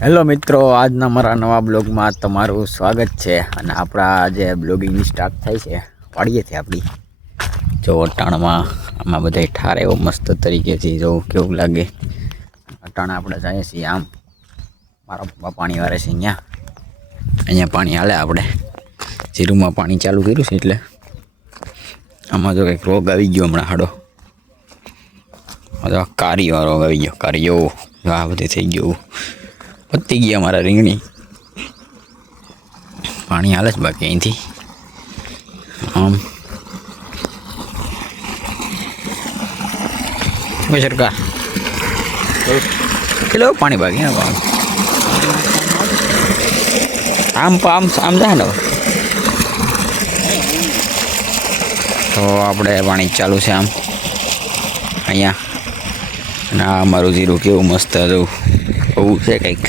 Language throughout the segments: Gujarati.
હેલો મિત્રો, આજના મારા નવા બ્લોગમાં તમારું સ્વાગત છે. અને આપણા જે બ્લોગિંગની સ્ટાર્ટ થાય છે વાડીએથી આપણી જો અટાણમાં આમાં બધા ઠાર એવો મસ્ત તરીકેથી જો કેવું લાગે. અટાણા આપણે જઈએ છીએ આમ મારા પપ્પા પાણી વારે છે અહીંયા પાણી હાલે. આપણે જીરુમાં પાણી ચાલુ કર્યું છે એટલે આમાં જો કંઈક રોગ આવી ગયો હમણાં હાડો કારીઓ રોગ આવી ગયો. કારીઓ આ બધે થઈ ગયું. પતી ગયા અમારા રીંગણી. પાણી હાલે છે બાકી અહીંથી આમ સરકાર કેટલો પાણી બાકી આમ આમ આમ જાય ને તો આપણે પાણી ચાલુ છે આમ અહીંયા. અને આ અમારું જીરું કેવું મસ્ત હતું બહુ છે કંઈક.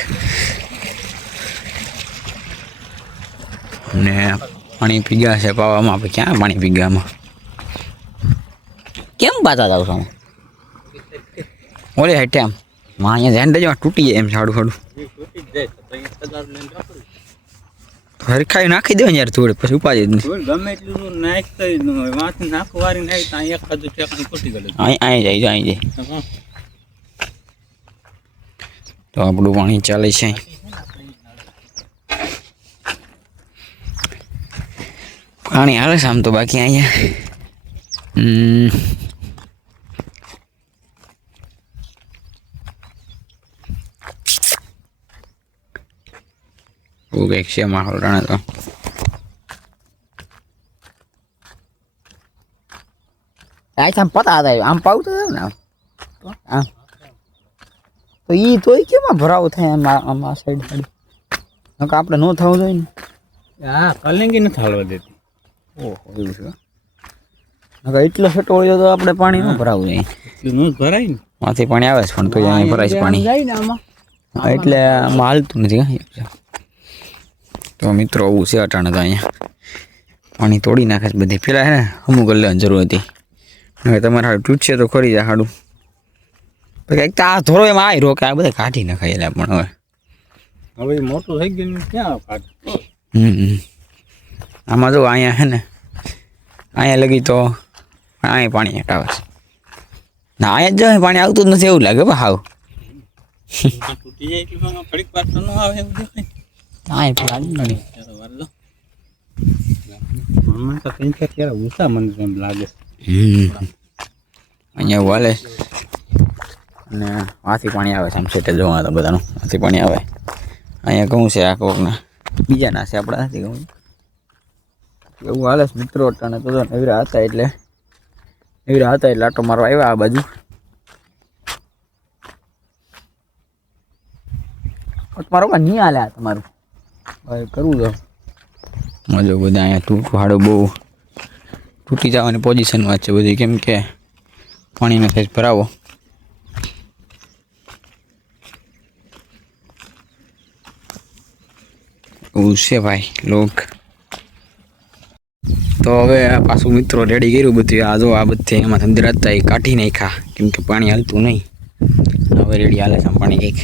ને પાણી પીગા છે પાવામાં. આપણે ક્યાં પાણી પીગામાં કેમ બાતા જાવ છો ઓલે હેઠે આમ માં અહીંયા ધ્યાન દેજો તૂટી જાય એમ સાડું સાડું હરખાઈ નાખી દો યાર થોડે પછી ઉપાડી જ નહીં. ગમે એટલું નાખતા વાંચી નાખવારી નાખી ત્યાં એક ખાધું ઠેકાણું ફૂટી ગયું. અહીં જાય તો આપણું પાણી ચાલે છે. પાણી હાલે છે આમ તો બાકી અહીંયા બહુ કંઈક છે માહોલ રાણા તો. આમ પતા હતા આમ પાવું તો ને આમ તો ઈ તોય કેમાં ભરાવો થાય આમ આ સાઈડ સાઈડ આપણે ન થવું જોઈએ ને. હા કલિંગી નથી હાલવા દેતી. ઓહો એવું છે. એટલો છટો હોય તો આપણે પાણી ન ભરાવું જોઈએ. એટલું ન ભરાય ને માંથી પાણી આવે છે પણ તો અહીં ભરાય છે પાણી એટલે આમાં હાલતું નથી. તો મિત્રો આવું છે અટાણે તો અહીંયા પાણી તોડી નાખે છે બધી. પેલા હે ને અમુક લેવાની જરૂર હતી. હવે તમારે હાડું તૂટશે તો ખરી જાય હાડું. કંઈક તો આ થોડો એમાં આવી રો કે આ બધા કાઢી નખાય એટલે પણ હવે મોટું થઈ ગયું ક્યાં કાઢ. આમાં જો અહીંયા હે ને અહીંયા લગી તો અહીંયા પાણી હટાવે છે ના અહીંયા જ પાણી આવતું જ નથી એવું લાગે હાવ. તૂટી જાય એટલે ઘડીક વાર તો ન આવે એવું દેખાય. અહીંયા ઉષા મને એમ લાગે. અહીંયા વાલે અને આથી પાણી આવે છે આમ સેટે જોવા તો બધાનું આથી પાણી આવે. અહીંયા ઘઉં છે આ કોકના બીજા ના છે આપણા નથી ઘઉં એવું હાલે છે મિત્રો. અટાણે તો નવીરા હતા એટલે આટો મારવા આવ્યા આ બાજુ. તમારો નહીં હાલે આ તમારું હવે કરવું તો મજો બધા અહીંયા તૂટું હાડો બહુ તૂટી જવાની પોઝિશનમાં છે બધી કેમ કે પાણીનો સાઈઝ ભરાવો. એવું છે ભાઈ લોક. તો હવે પાછું મિત્રો રેડી કર્યું બધું. આ જો આ બધે એમાં અંદર હતા એ કાઢી નાખ્યા કેમ કે પાણી હાલતું નહીં. હવે રેડી હાલે છે પાણી કંઈક.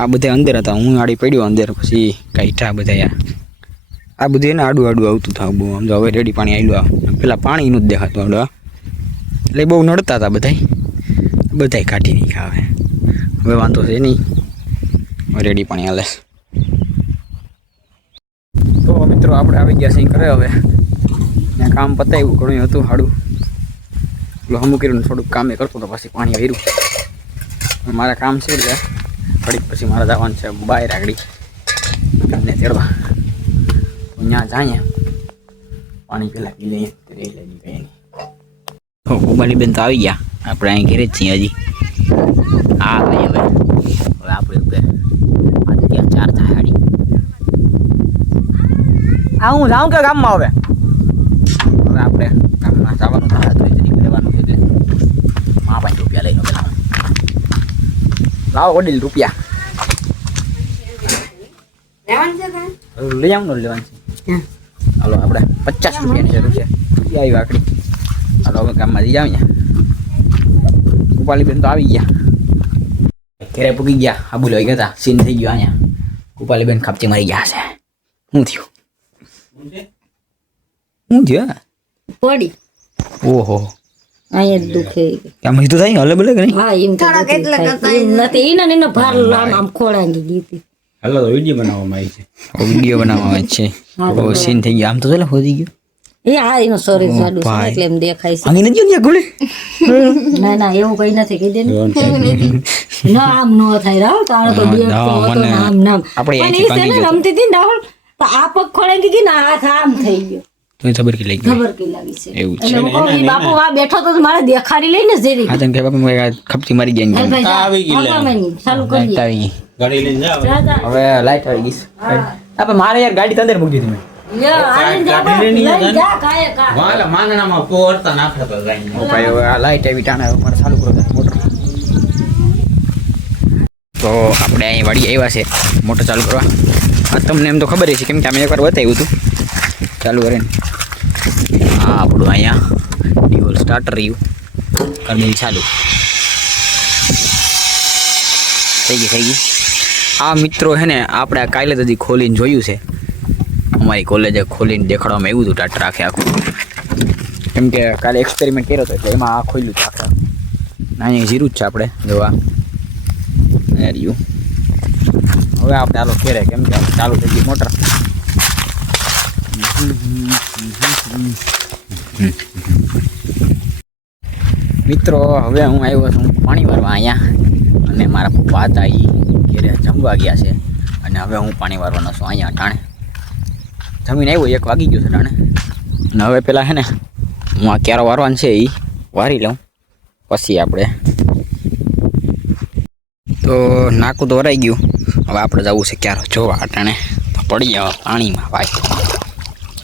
આ બધા અંદર હતા હું આડી પડ્યો અંદર પછી કાઢ્યા બધા. આ બધું એને આડું આવતું થાય બહુ. આમ તો હવે રેડી પાણી આવેલું. પેલા પાણીનું જ દેખાતું આવડે એટલે બહુ નડતા હતા બધાય કાઢી નાખ્યા. હવે વાંધો છે નહીં. રેડી પાણી હાલે. તો મિત્રો આપણે આવી ગયા છીએ કરે. હવે ત્યાં કામ પતાવ્યું ઘણું હતું સાડું એટલે અમુક કર્યું થોડુંક કામે કરતો તો પછી પાણી આવ્યું. મારા કામ છે એટલે ઘડીક પછી મારે જવાનું છે બહાર આગળ ને તેડવા. તો ત્યાં જાય પાણી પેલા પી લઈએ રહી લઈ કઈ નહીં. મોબાઈલ બેન તો આવી ગયા. આપણે અહીં ઘેરે જ છીએ હજી. હા ભાઈ હવે આપણે ત્યાં 4 થાય હાડી. આ હું જાઉં કે ગામમાં હવે આપણે ગામમાં જવાનું થાય તો લેવાનું છે એટલે ₹5 લઈને પેલા લાવો વડીલ રૂપિયા લઈ આવું ને લેવાનું છે. હાલો આપણે 50 રૂપિયાની જરૂર છે. આવી આકડી હાલો હવે કામમાં જઈ આવીએ. ગોપાલી બેન તો આવી ગયા. ઘરે પૂકી ગયા આબુ લઈ ગયા હતા સીન થઈ ગયો અહીંયા કુપાલી બેન ખાપચી મારી ગયા છે શું થયું પડી ઓહો અહીંયા દુખે કેમ હીધું થાય અલગ અલગ નહીં હા એમ થોડા કેટલા નથી એનો ભાર આમ ખોળાંગી દીધી હાલો તો વિડીયો બનાવવામાં આવી છે વિડીયો બનાવવા આવે છે ઓ સીન થઈ ગયો આમ તો ચાલે હોદી ગયો એ હા એનો શરીર જાડું છે એટલે એમ દેખાય છે આંગી નથી ગયો ગોળે ના એવું કઈ નથી કહી દે ના આમ નો થાય રાહુલ તારે તો બે હતો ને આમ નામ આપણે પણ અહીંથી એ છે ને રમતી હતી ને રાહુલ તો આ પગ ખોળાંગી ગઈ ને હાથ આમ થઈ ગયો તો ખબર કે લાગી ખબર કે લાગી છે એવું છે એટલે હું કહું, ઈ બાપુ આ બેઠો તો મારે દેખાડી લઈને જેરી હા તને કે બાપા મેં ખપચી મારી ગયા હાલ ભાઈ જા, આવી ગઈ લે. આગળ ચાલુ કરીએ આવી ગઈ ગાડી લઈને જાઓ જા, જા. હવે લાઈટ આવી ગઈ આપણે મારે યાર ગાડી અંદર મૂકી દીધી મેં લ્યો, આવીને જા ગાડી લઈને લઈને જા. જા, કાંઈ કા. વાલા માંગણામાં પોરતા નાખતા જાય ભાઈ હવે આ લાઈટ આવી ટાણે હવે મારે ચાલુ કરો મોટર તો આપણે અહીં વાડી આવ્યા છે મોટર ચાલુ કરવા હા તમને એમ તો ખબર છે કેમ કે અમે એકવાર બતાવ્યું હતું ચાલુ કરીને હા આપણું અહીંયા ડિવોલ સ્ટાર્ટર રહ્યું કરી ચાલુ થઈ ગઈ આ મિત્રો છે ને આપણે આ કાલે જ હજી ખોલીને જોયું છે અમારી કોલેજે ખોલીને દેખાડવામાં આવ્યું હતું ટાટર આખે આખું કેમ કે કાલે એક્સપેરિમેન્ટ કર્યો હતો એટલે એમાં આ ખોલ્યું છે આખા અહીંયા જીરું જ છે આપણે જોવા રહ્યું હવે આપણે આલો ઘેરે કેમ કે ચાલુ થઈ ગઈ મોટર મિત્રો હવે હું આવ્યો છું પાણી વારવા અહીંયા અને મારા પપ્પા હતા એ ઘેરે જમવા ગયા છે અને હવે હું પાણી વારવાનો છું અહીંયા ટાણે જમીન આવ્યો 1 વાગી ગયો છે ટાણે અને હવે પેલા છે ને હું આ ક્યારો વારવાનું છે એ વારી લઉં પછી આપણે તો નાકું તો વરાઈ ગયું હવે આપણે જવું છે ક્યારો જોવા અટાણે તો પડી જાવ પાણીમાં ભાઈ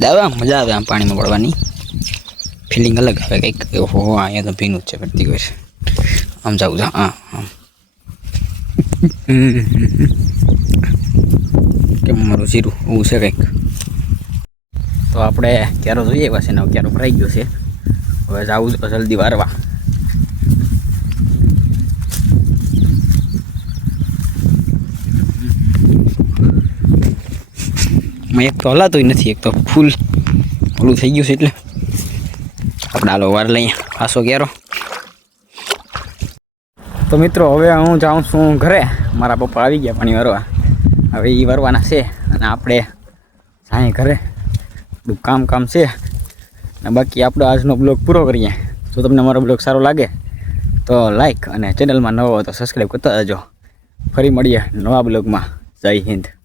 દાવા મજા આવે આમ પાણીમાં પડવાની ફિલિંગ અલગ આવે કંઈક ઓહો અહીંયા તો ભીનું જ છે ફરતી કોઈ આમ જવું છે હા આમ કેમ મારું જીરું એવું છે કંઈક તો આપણે ક્યારો જોઈએ એવા છે ને ક્યારો ભરાઈ ગયો છે હવે જવું તો જલ્દી વારવા એક તો હલાતું નથી એક તો ફૂલ ઓલું થઈ ગયું છે એટલે આપણે આલો વાર લઈએ પાછો ક્યારો તો મિત્રો હવે હું જાઉં છું ઘરે મારા પપ્પા આવી ગયા પાણી વારવા હવે એ વારવાના છે અને આપણે જાય ઘરે થોડું કામ છે અને બાકી આપણો આજનો બ્લોગ પૂરો કરીએ જો તમને મારો બ્લોગ સારો લાગે તો લાઈક અને ચેનલમાં નવો હોય તો સબસ્ક્રાઈબ કરતા જજો ફરી મળીએ નવા બ્લોગમાં જય હિન્દ.